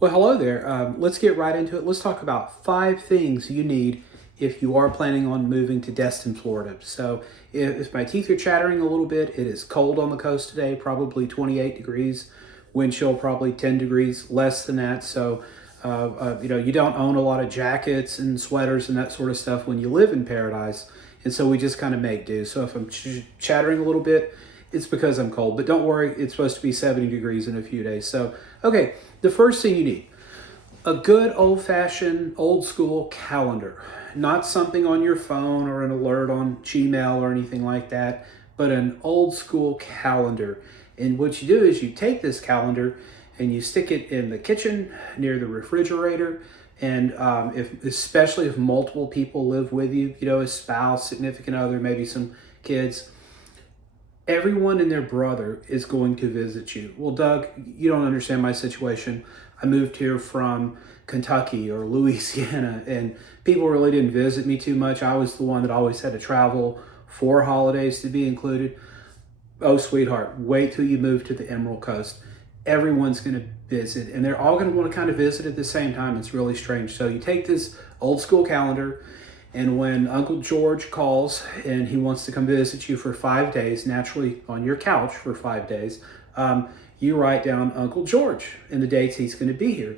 Well, hello there. Let's get right into it. Let's talk about 5 things you need if you are planning on moving to Destin, Florida. So, if my teeth are chattering a little bit, it is cold on the coast today, probably 28 degrees, wind chill probably 10 degrees less than that. So, you don't own a lot of jackets and sweaters and that sort of stuff when you live in paradise. And so we just kind of make do. So, if I'm chattering a little bit, it's because I'm cold. But don't worry, it's supposed to be 70 degrees in a few days. So, okay, the first thing you need a good old fashioned, old school calendar. Not something on your phone or an alert on Gmail or anything like that, but an old school calendar. And what you do is you take this calendar and you stick it in the kitchen near the refrigerator. And especially if multiple people live with you, a spouse, significant other, maybe some kids, everyone and their brother is going to visit you. Well, Doug, you don't understand my situation. I moved here from Kentucky or Louisiana, and people really didn't visit me too much. I was the one that always had to travel for holidays to be included. Oh, sweetheart, wait till you move to the Emerald Coast. Everyone's going to visit, and they're all going to want to kind of visit at the same time. It's really strange. So you take this old school calendar, and when Uncle George calls and he wants to come visit you for 5 days, naturally on your couch for 5 days, you write down Uncle George and the dates he's going to be here.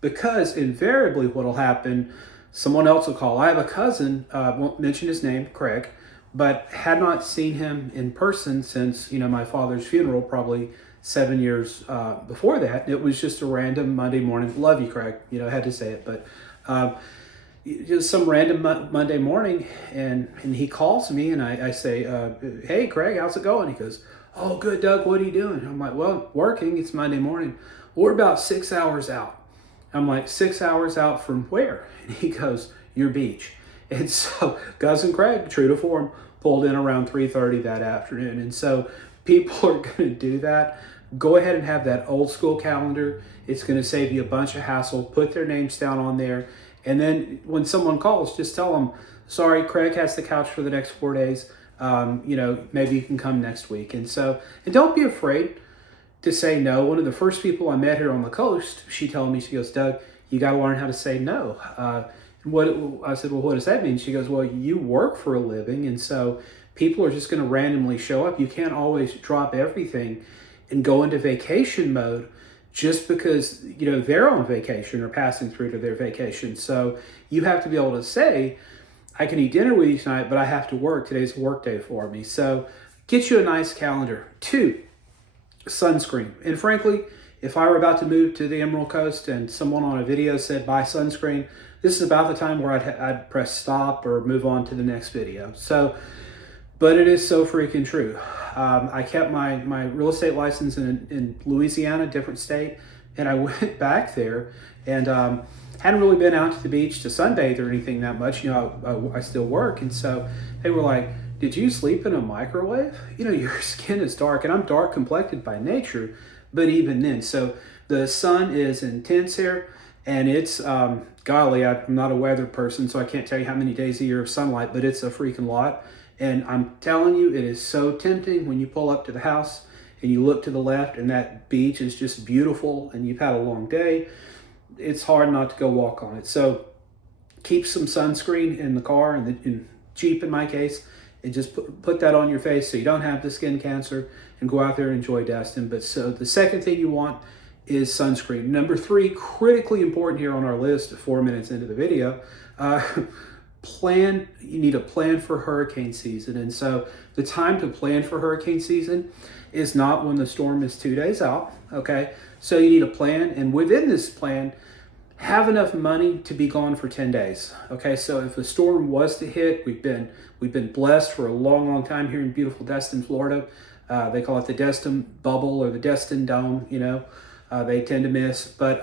Because invariably what will happen, someone else will call. I have a cousin, won't mention his name, Craig, but had not seen him in person since, my father's funeral, probably 7 years before that. It was just a random Monday morning. Love you, Craig. I had to say it, but just some random Monday morning, and he calls me, and I say, hey, Craig, how's it going? He goes, oh, good, Doug, what are you doing? I'm like, well, working. It's Monday morning. Well, we're about 6 hours out. I'm like, 6 hours out from where? And he goes, your beach. And so Cousin Craig, true to form, pulled in around 3:30 that afternoon. And so people are going to do that. Go ahead and have that old school calendar. It's going to save you a bunch of hassle. Put their names down on there. And then when someone calls, just tell them, sorry, Craig has the couch for the next 4 days. Maybe you can come next week. And don't be afraid to say no. One of the first people I met here on the coast, she told me, she goes, Doug, you got to learn how to say no. I said, well, what does that mean? She goes, well, you work for a living. And so people are just going to randomly show up. You can't always drop everything and go into vacation mode just because, they're on vacation or passing through to their vacation. So you have to be able to say, I can eat dinner with you tonight, but I have to work. Today's a work day for me. So get you a nice calendar. 2, sunscreen. And frankly, if I were about to move to the Emerald Coast and someone on a video said buy sunscreen, this is about the time where I'd press stop or move on to the next video. So, but it is so freaking true. I kept my real estate license in Louisiana, different state, and I went back there and hadn't really been out to the beach to sunbathe or anything that much. I still work, and so they were like, did you sleep in a microwave? Your skin is dark, and I'm dark complected by nature, but even then. So the sun is intense here, and it's, golly, I'm not a weather person, so I can't tell you how many days a year of sunlight, but it's a freaking lot. And I'm telling you, it is so tempting when you pull up to the house and you look to the left and that beach is just beautiful and you've had a long day. It's hard not to go walk on it. So keep some sunscreen in the car, in Jeep in my case, and just put that on your face so you don't have the skin cancer, and go out there and enjoy Destin. But so the second thing you want is sunscreen. Number 3, critically important here on our list, 4 minutes into the video, you need a plan for hurricane season. And so the time to plan for hurricane season is not when the storm is 2 days out. Okay. So you need a plan, and within this plan, have enough money to be gone for 10 days. Okay. So if a storm was to hit, we've been blessed for a long, long time here in beautiful Destin, Florida. They call it the Destin bubble or the Destin dome, they tend to miss, but,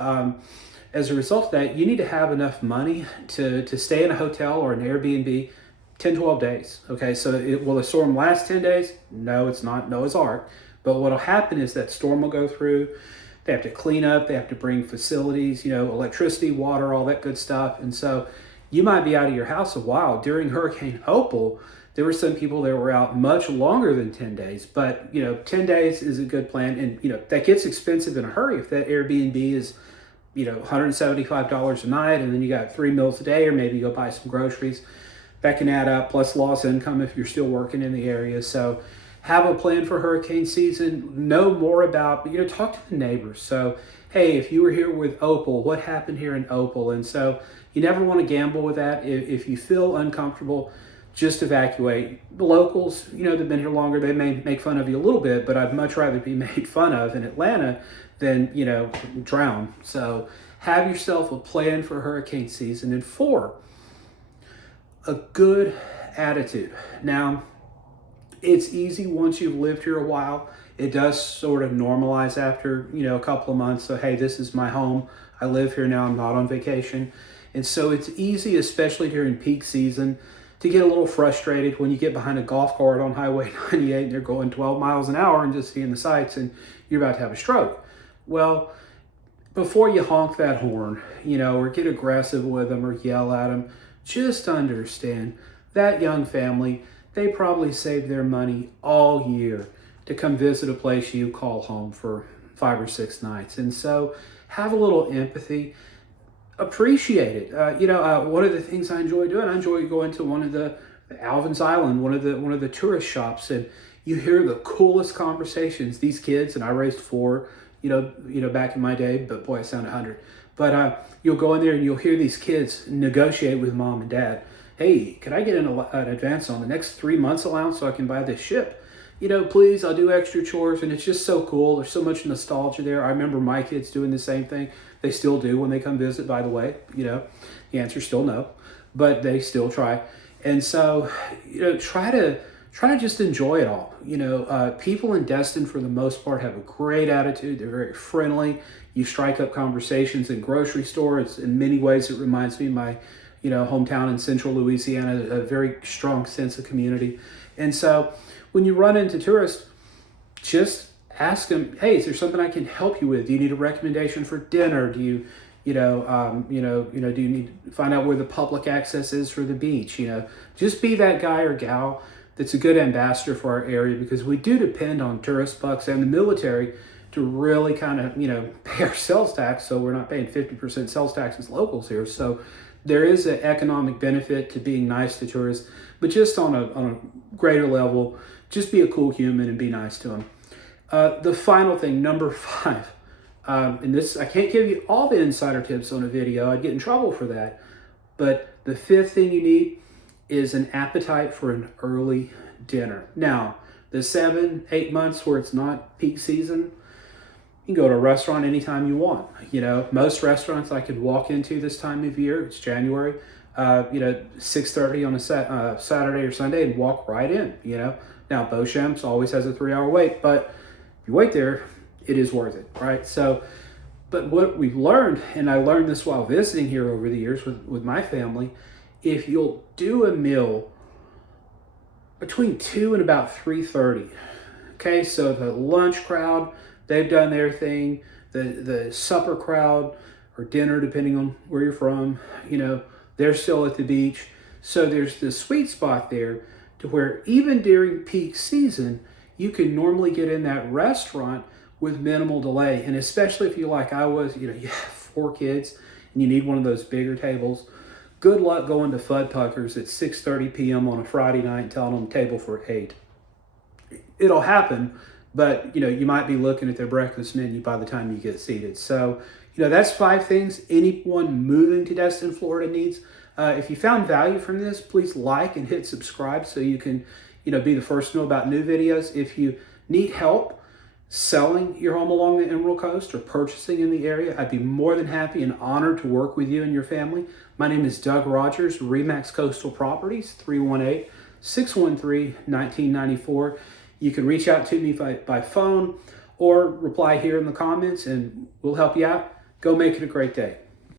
as a result of that, you need to have enough money to stay in a hotel or an Airbnb 10, 12 days. Okay, so will the storm last 10 days? No, it's not Noah's Ark. But what will happen is that storm will go through. They have to clean up. They have to bring facilities, electricity, water, all that good stuff. And so you might be out of your house a while. During Hurricane Opal, there were some people that were out much longer than 10 days. But, 10 days is a good plan. And, that gets expensive in a hurry if that Airbnb is $175 a night, and then you got 3 meals a day, or maybe you go buy some groceries. That can add up, plus lost income if you're still working in the area. So have a plan for hurricane season. Know more about, talk to the neighbors. So, hey, if you were here with Opal, what happened here in Opal? And so you never want to gamble with that. If you feel uncomfortable, just evacuate. The locals, they've been here longer, they may make fun of you a little bit, but I'd much rather be made fun of in Atlanta than, drown. So have yourself a plan for hurricane season. And 4, a good attitude. Now, it's easy once you've lived here a while. It does sort of normalize after, a couple of months. So, hey, this is my home. I live here now. I'm not on vacation. And so it's easy, especially during peak season, to get a little frustrated when you get behind a golf cart on Highway 98 and they're going 12 miles an hour and just seeing the sights and you're about to have a stroke. Well, before you honk that horn, or get aggressive with them or yell at them, just understand that young family, they probably saved their money all year to come visit a place you call home for 5 or 6 nights. And so have a little empathy, appreciate it. One of the things I enjoy doing, I enjoy going to one of the Alvin's Island, one of the tourist shops, and you hear the coolest conversations. These kids, and I raised 4, back in my day, but boy, I sound 100. But you'll go in there and you'll hear these kids negotiate with mom and dad. Hey, could I get an advance on the next 3 months allowance so I can buy this ship? Please, I'll do extra chores. And it's just so cool. There's so much nostalgia there. I remember my kids doing the same thing. They still do when they come visit, by the way. The answer's still no, but they still try. And so, try to just enjoy it all. People in Destin, for the most part, have a great attitude. They're very friendly. You strike up conversations in grocery stores. In many ways, it reminds me of my, hometown in central Louisiana, a very strong sense of community. And so when you run into tourists, just ask them, hey, is there something I can help you with? Do you need a recommendation for dinner? Do you, do you need to find out where the public access is for the beach? Just be that guy or gal that's a good ambassador for our area, because we do depend on tourist bucks and the military to really kind of, pay our sales tax. So we're not paying 50% sales tax as locals here. So there is an economic benefit to being nice to tourists, but just on a greater level, just be a cool human and be nice to them. The final thing, number 5, and this, I can't give you all the insider tips on a video. I'd get in trouble for that. But the 5th thing you need is an appetite for an early dinner. Now, the 7-8 months where it's not peak season, you can go to a restaurant anytime you want. Most restaurants I could walk into this time of year, it's January, 6:30 on a Saturday or Sunday and walk right in, Now, Beauchamp's always has a 3-hour wait, but if you wait there, it is worth it, right? So, but what we've learned, and I learned this while visiting here over the years with my family, if you'll do a meal between 2 and about 3:30, okay? So the lunch crowd, they've done their thing. The supper crowd, or dinner, depending on where you're from, they're still at the beach. So there's this sweet spot there to where even during peak season, you can normally get in that restaurant with minimal delay. And especially if you, like I was, you have 4 kids and you need one of those bigger tables, good luck going to Fuddpuckers at 6:30 p.m. on a Friday night and telling them table for 8. It'll happen, but you might be looking at their breakfast menu by the time you get seated. So, that's 5 things anyone moving to Destin, Florida needs. If you found value from this, please like and hit subscribe so you can, be the first to know about new videos. If you need help selling your home along the Emerald Coast or purchasing in the area, I'd be more than happy and honored to work with you and your family. My name is Doug Rogers, Remax Coastal Properties, 318-613-1994. You can reach out to me by phone or reply here in the comments and we'll help you out. Go make it a great day.